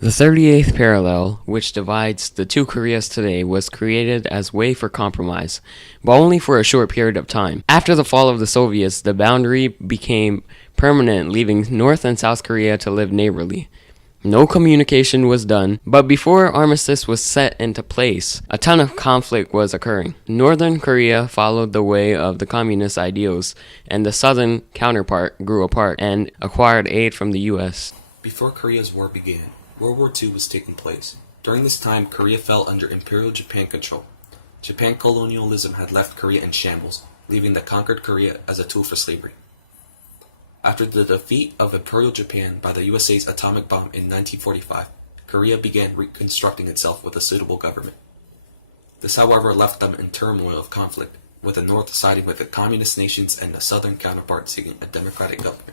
The 38th parallel, which divides the two Koreas today, was created as way for compromise, but only for a short period of time. After the fall of the Soviets, the boundary became permanent, leaving North and South Korea to live neighborly. No communication was done, but before armistice was set into place, a ton of conflict was occurring. Northern Korea followed the way of the communist ideals, and the southern counterpart grew apart and acquired aid from the US. Before Korea's war began, World War II was taking place. During this time, Korea fell under Imperial Japan control. Japan colonialism had left Korea in shambles, leaving the conquered Korea as a tool for slavery. After the defeat of Imperial Japan by the USA's atomic bomb in 1945, Korea began reconstructing itself with a suitable government. This, however, left them in turmoil of conflict, with the North siding with the communist nations and the Southern counterpart seeking a democratic government.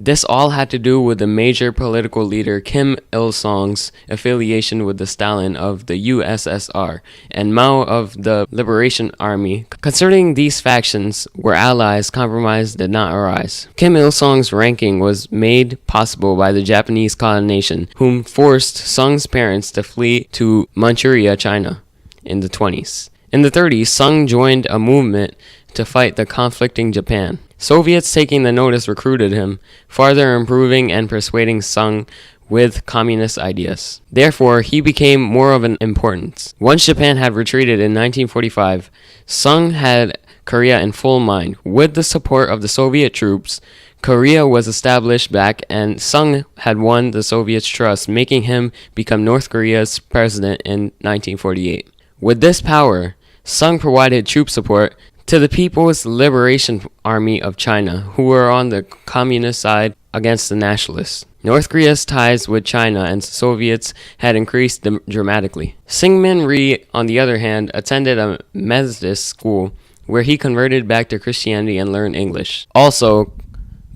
This all had to do with the major political leader Kim Il-sung's affiliation with the Stalin of the USSR and Mao of the Liberation Army. Concerning these factions were allies, compromise did not arise. Kim Il-sung's ranking was made possible by the Japanese colonization, whom forced Sung's parents to flee to Manchuria, China, in the 20s. In the 30s, Sung joined a movement to fight the conflicting Japan. Soviets taking the notice recruited him, farther improving and persuading Sung with communist ideas. Therefore, he became more of an importance. Once Japan had retreated in 1945, Sung had Korea in full mind. With the support of the Soviet troops, Korea was established back, and Sung had won the Soviets' trust, making him become North Korea's president in 1948. With this power, Sung provided troop support to the People's Liberation Army of China, who were on the communist side against the nationalists. North Korea's ties with China and Soviets had increased dramatically. Syngman Rhee, on the other hand, attended a Methodist school where he converted back to Christianity and learned English. Also,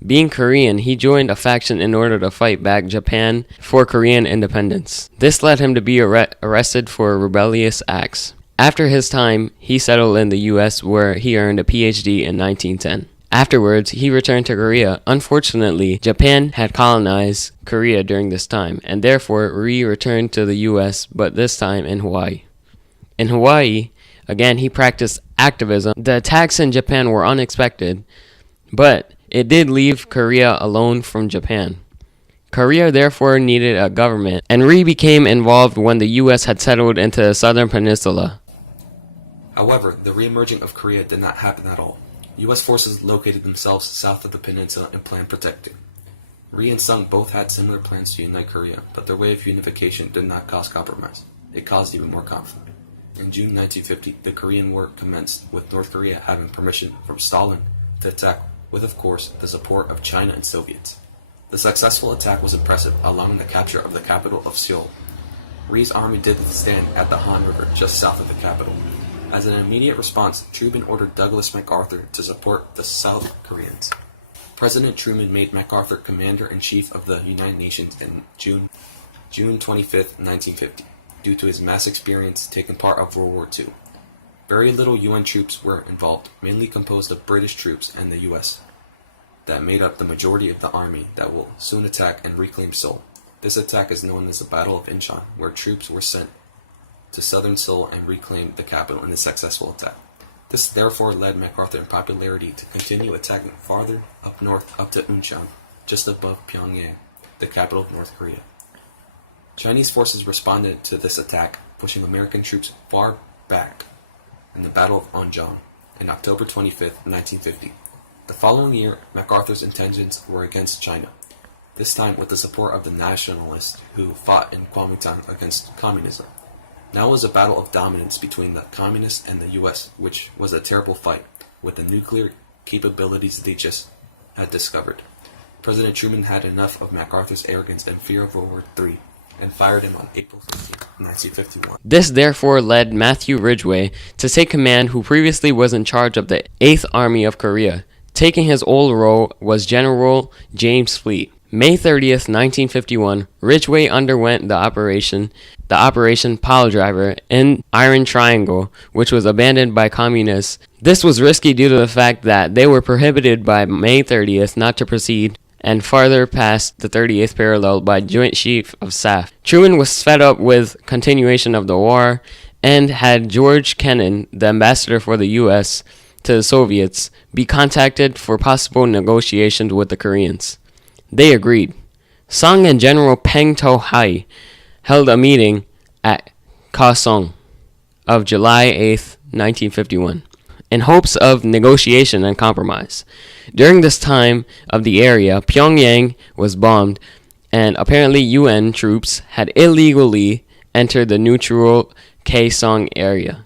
being Korean, he joined a faction in order to fight back Japan for Korean independence. This led him to be arrested for rebellious acts. After his time, he settled in the US, where he earned a PhD in 1910. Afterwards, he returned to Korea. Unfortunately, Japan had colonized Korea during this time, and therefore Rhee returned to the US, but this time in Hawaii. In Hawaii, again, he practiced activism. The attacks in Japan were unexpected, but it did leave Korea alone from Japan. Korea therefore needed a government, and Rhee became involved when the US had settled into the southern peninsula. However, the re-emerging of Korea did not happen at all. U.S. forces located themselves south of the peninsula and planned protecting. Rhee and Sung both had similar plans to unite Korea, but their way of unification did not cause compromise. It caused even more conflict. In June 1950, the Korean War commenced, with North Korea having permission from Stalin to attack, with, of course, the support of China and Soviets. The successful attack was impressive, allowing the capture of the capital of Seoul. Rhee's army did stand at the Han River, just south of the capital. As an immediate response, Truman ordered Douglas MacArthur to support the South Koreans. President Truman made MacArthur Commander-in-Chief of the United Nations in June 25, 1950, due to his mass experience taking part of World War II. Very little UN troops were involved, mainly composed of British troops and the US, that made up the majority of the army that will soon attack and reclaim Seoul. This attack is known as the Battle of Incheon, where troops were sent to southern Seoul and reclaimed the capital in a successful attack. This therefore led MacArthur in popularity to continue attacking farther up north up to Incheon, just above Pyongyang, the capital of North Korea. Chinese forces responded to this attack, pushing American troops far back in the Battle of Anjong on October 25, 1950. The following year, MacArthur's intentions were against China, this time with the support of the nationalists who fought in Kuomintang against communism. Now was a battle of dominance between the communists and the US, which was a terrible fight, with the nuclear capabilities they just had discovered. President Truman had enough of MacArthur's arrogance and fear of World War III, and fired him on April 15, 1951. This therefore led Matthew Ridgway to take command, who previously was in charge of the 8th Army of Korea. Taking his old role was General James Fleet. May 30th, 1951, Ridgway underwent the Operation Piledriver in Iron Triangle, which was abandoned by communists. This was risky due to the fact that they were prohibited by May 30th not to proceed, and farther past the 38th parallel by Joint Chief of Staff. Truman was fed up with continuation of the war and had George Kennan, the ambassador for the U.S. to the Soviets, be contacted for possible negotiations with the Koreans. They agreed. Song and General Peng To-hai held a meeting at Kaesong of July 8, 1951, in hopes of negotiation and compromise. During this time of the area, Pyongyang was bombed, and apparently UN troops had illegally entered the neutral Kaesong area.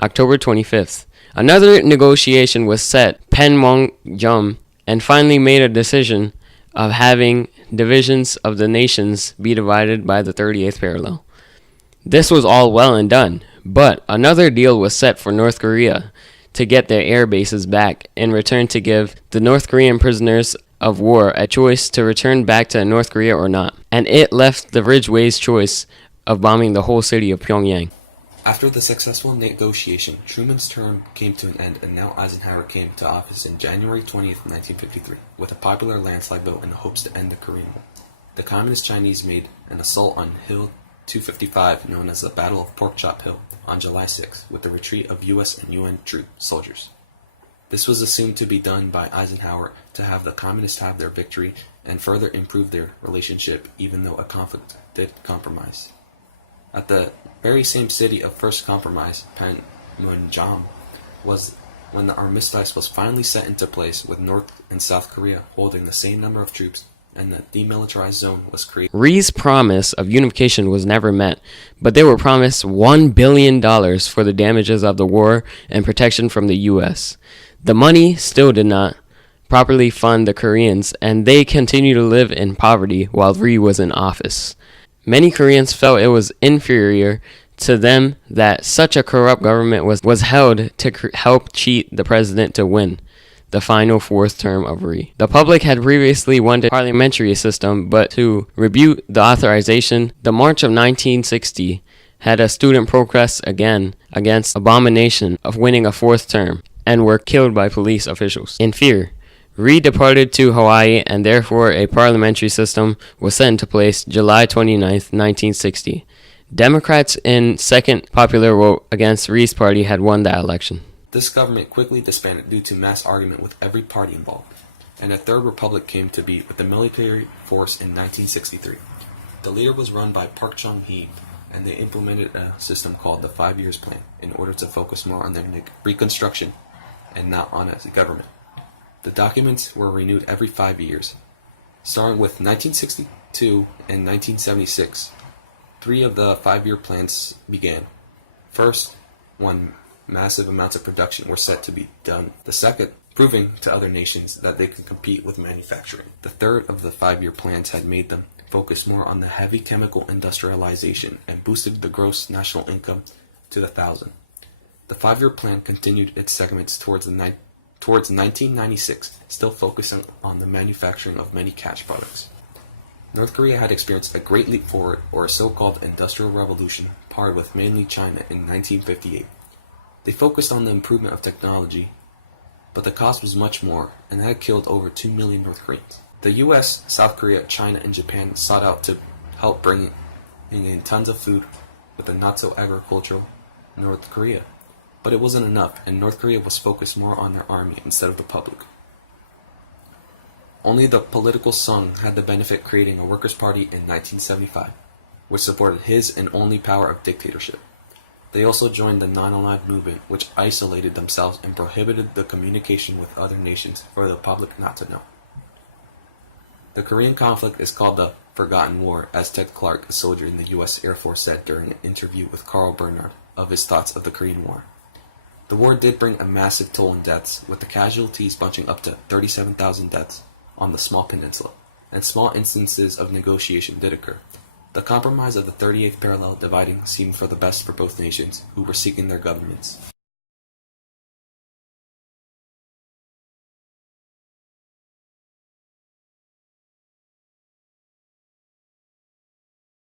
October 25th. Another negotiation was set, Panmunjom, and finally made a decision of having divisions of the nations be divided by the 38th parallel. This was all well and done, but another deal was set for North Korea to get their air bases back in return to give the North Korean prisoners of war a choice to return back to North Korea or not, and it left the Ridgway's choice of bombing the whole city of Pyongyang. After the successful negotiation, Truman's term came to an end, and now Eisenhower came to office in January 20th, 1953, with a popular landslide vote in hopes to end the Korean War. The Communist Chinese made an assault on Hill 255, known as the Battle of Pork Chop Hill, on July 6, with the retreat of U.S. and UN soldiers. This was assumed to be done by Eisenhower to have the Communists have their victory and further improve their relationship, even though a conflict did compromise. At the very same city of first compromise, Panmunjom, was when the armistice was finally set into place, with North and South Korea holding the same number of troops, and the demilitarized zone was created. Rhee's promise of unification was never met, but they were promised $1 billion for the damages of the war and protection from the U.S. The money still did not properly fund the Koreans, and they continued to live in poverty while Rhee was in office. Many Koreans felt it was inferior to them that such a corrupt government was held to help cheat the president to win the final fourth term of Rhee. The public had previously wanted a parliamentary system, but to rebuke the authorization, the March of 1960 had a student protest again against abomination of winning a fourth term, and were killed by police officials. In fear, Rhee departed to Hawaii, and therefore a parliamentary system was set into place July 29, 1960. Democrats in second popular vote against Rhee's party had won that election. This government quickly disbanded due to mass argument with every party involved, and a third republic came to be with the military force in 1963. The leader was run by Park Chung-hee, and they implemented a system called the 5 Years Plan in order to focus more on their reconstruction and not on a government. The documents were renewed every 5 years. Starting with 1962 and 1976, 3 of the 5-year plans began. First, one, massive amounts of production were set to be done. The second, proving to other nations that they could compete with manufacturing. The third of the 5-year plans had made them focus more on the heavy chemical industrialization and boosted the gross national income to 1,000. The 5-year plan continued its segments towards 1996, still focusing on the manufacturing of many cash products. North Korea had experienced a great leap forward, or a so-called Industrial Revolution, paired with mainly China in 1958. They focused on the improvement of technology, but the cost was much more, and that had killed over 2 million North Koreans. The US, South Korea, China, and Japan sought out to help bring in tons of food with the not-so-agricultural North Korea. But it wasn't enough, and North Korea was focused more on their army instead of the public. Only the political Sung had the benefit creating a workers' party in 1975, which supported his and only power of dictatorship. They also joined the non-aligned movement, which isolated themselves and prohibited the communication with other nations for the public not to know. The Korean conflict is called the Forgotten War, as Ted Clark, a soldier in the U.S. Air Force, said during an interview with Carl Bernard of his thoughts of the Korean War. The war did bring a massive toll in deaths, with the casualties bunching up to 37,000 deaths on the small peninsula, and small instances of negotiation did occur. The compromise of the 38th parallel dividing seemed for the best for both nations, who were seeking their governments.